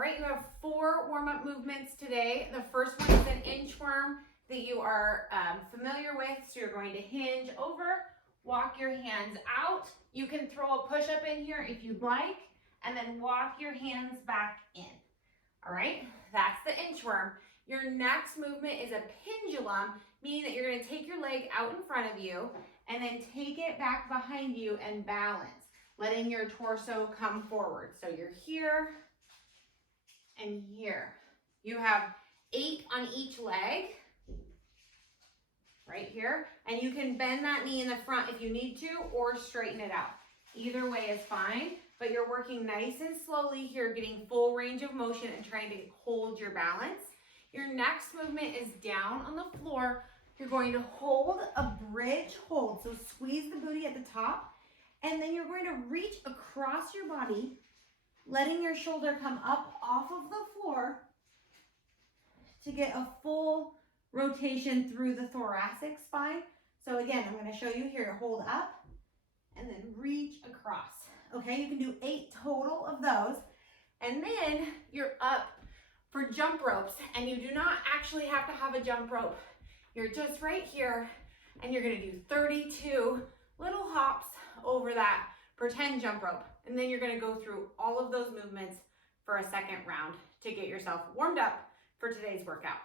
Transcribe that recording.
All right, you have 4 warm-up movements today. The first one is an inchworm that you are familiar with. So you're going to hinge over, walk your hands out. You can throw a push-up in here if you'd like, and then walk your hands back in. All right, that's the inchworm. Your next movement is a pendulum, meaning that you're going to take your leg out in front of you and then take it back behind you and balance, letting your torso come forward. So you're here and here. You have 8 on each leg, right here, and you can bend that knee in the front if you need to, or straighten it out. Either way is fine, but you're working nice and slowly here, getting full range of motion and trying to hold your balance. Your next movement is down on the floor. You're going to hold a bridge hold, so squeeze the booty at the top, and then you're going to reach across your body, letting your shoulder come up off of the floor to get a full rotation through the thoracic spine. So again, I'm going to show you here, hold up and then reach across. Okay, you can do 8 total of those. And then you're up for jump ropes, and you do not actually have to have a jump rope. You're just right here, and you're going to do 32 little hops over that pretend jump rope. And then you're going to go through all of those movements for a second round to get yourself warmed up for today's workout.